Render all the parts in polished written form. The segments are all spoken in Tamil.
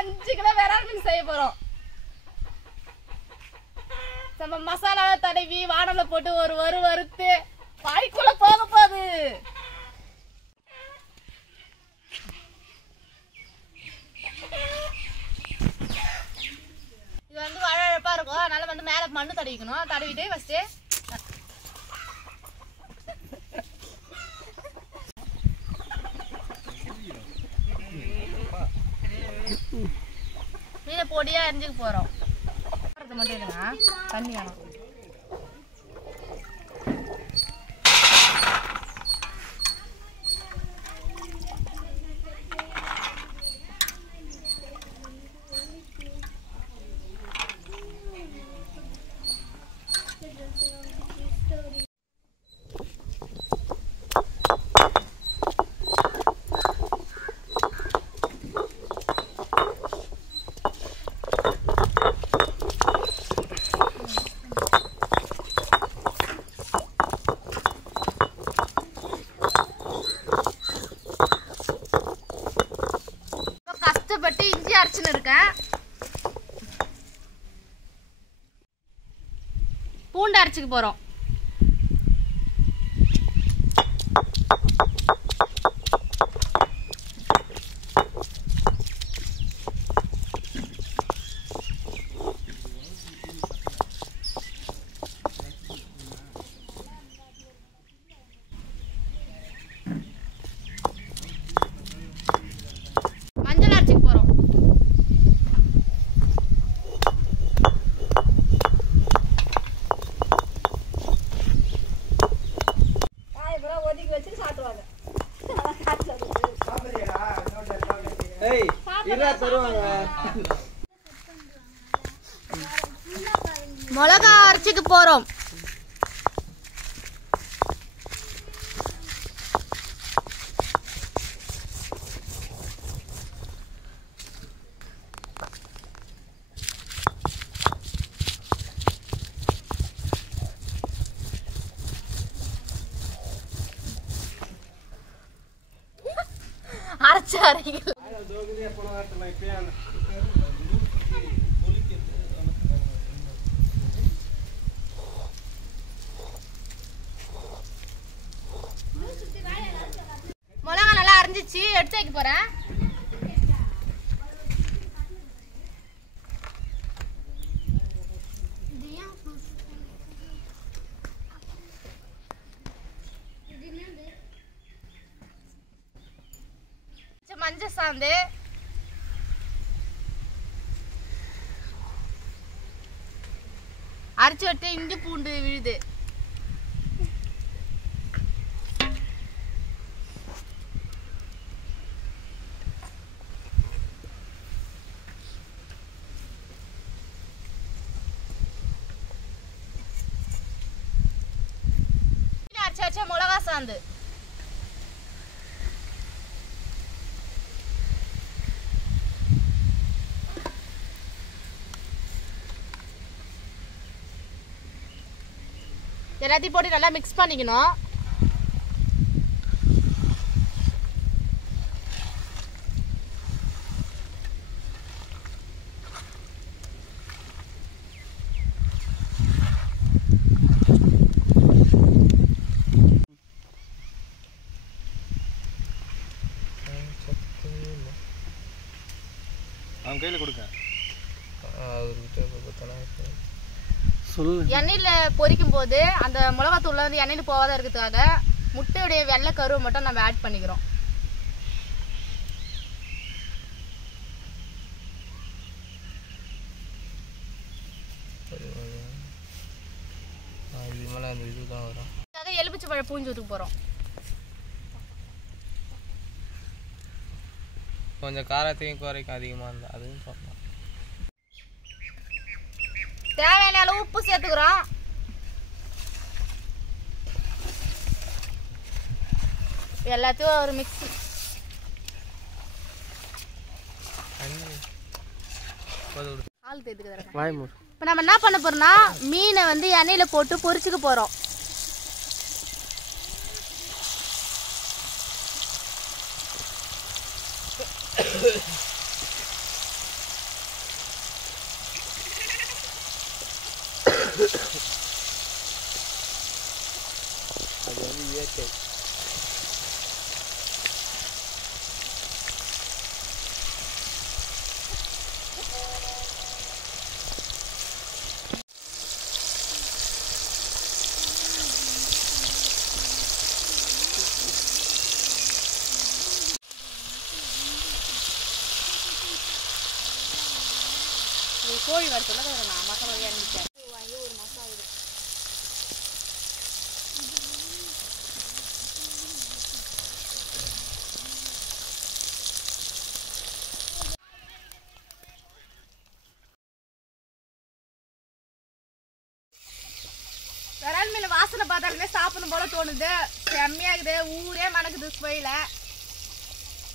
5 கிலோ விரால் மீன் செய்ய போறோம். நம்ம மசாலாவை தடவி வானல்ல போட்டு ஒரு வறுத்து வாய்க்குள்ள போக போகுது. இது வந்து வழவழப்பா இருக்கும். அதனால வந்து மேல மண்ணு தடவிக்கணும். தடவிட்டு ஃபர்ஸ்ட் மீனை பொடியா அரிஞ்சுக்க போறோம். மட்டும் இல்லைங்க, தண்ணி வேணும். கஷ்டப்பட்டு இஞ்சி அரைச்சுன்னு இருக்கேன். பூண்டு அரைச்சுக்க போறோம். மஞ்சள் அரைச்சுக்க போறோம். மிளகா அரைச்சுக்க போறோம். அரைச்சு அரைக்கல. மிளகா நல்லா அரைஞ்சிச்சு, எடுத்து வைக்க போறேன். மஞ்சள் சாந்து, அரைச்சு விட்டு இஞ்சி பூண்டு விழுது, அரைச்சு வச்ச மிளகா சாந்து, எல்லாத்தையும் போட்டு நல்லா மிக்ஸ் பண்ணிக்கணும். அவன் கையில கொடுக்க. எண்ணெயில பொரிக்கும் போது அந்த மிளகாத்தூள்ல வந்து எண்ணெயில போகாத இருக்கிறதுக்காக முட்டையுடைய வெள்ளை கருவை மட்டும் நம்ம ஆட் பண்ணிக்கிறோம். எலுமிச்சை பழம் பூஞ்சி ஊற்ற போறோம். கொஞ்சம் காரத்தையும் குறைக்கும் அதிகமா இருந்தா அதுவும் சொல்லலாம். தேவையான அளவு உப்பு சேர்த்துக்கிறோம். எல்லாத்தையும் ஒரு மிக்ஸ். இப்போ நம்ம என்ன பண்ண போறோம்னா மீனை வந்து எண்ணெயில போட்டு பொரிச்சுக்க போறோம். கோழி வறுத்தல நான் மசாலா இறங்கிட்டேன் வாங்கி ஒரு மாசம் ஆகுது. விரல் மீன் வாசனை பார்த்தாலுமே சாப்பிடணும் போல தோணுது. செம்மையா இருக்குது, ஊரே மணக்குது ஸ்பைல.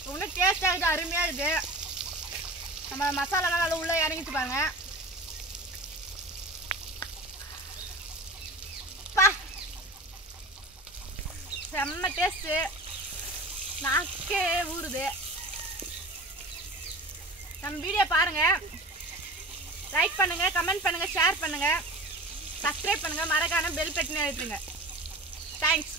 ரொம்ப டேஸ்டா இருக்குது, அருமையா இருக்குது. நம்ம மசாலாலாம் நல்லா உள்ள இறங்கிட்டு பாருங்க. செம்ம டேஸ்ட்டு, நாக்கே ஊறுது. நம்ம வீடியோ பாருங்க, லைக் பண்ணுங்க, கமெண்ட் பண்ணுங்க, ஷேர் பண்ணுங்க, சப்ஸ்கிரைப் பண்ணுங்க, மறக்காம பெல் பட்டனை அழுத்துங்க. தேங்க்ஸ்.